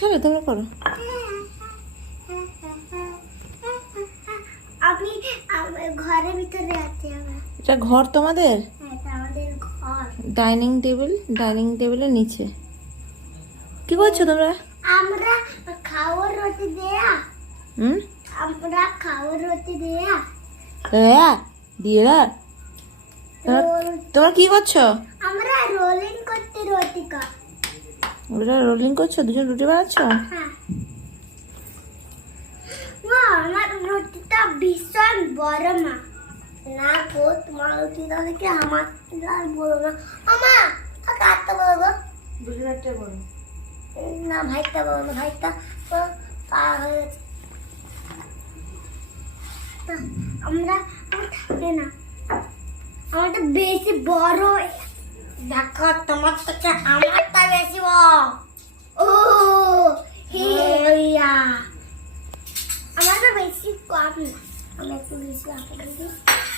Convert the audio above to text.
খেলো তোমরা করো। আমি ঘরের ভিতরে আছি এটা ঘর তোমাদের? হ্যাঁ, ডাইনিং টেবিল ডাইনিং টেবিলের নিচে। কি করছ তোমরা? আমরা খাওয়ার রুটি দেয়া। হুম? আমরা খাওয়ার রুটি দেয়া। দিয়ে? দাও। তোমরা কি করছ আমরা রোলিং করতে রুটি কা ওটা রোলিং করছ? দুজন রুটি বানাচ্ছো? হ্যাঁ। আমার রুটিটা ভীষণ বড় মা। না গো তোমার রুটিটা দেখে আমার আর বলো না। আমা কাটতে বলব দুজন একটা বলো। না ভাইটা বলো না ভাইটা তো হয়ে গেছে। আমরা আমার থাকে না। আমারটা বেশি বড়। দেখো তোমার থেকে আমারটা বেশি বড় ও হেয়া আমারটা বেশি কম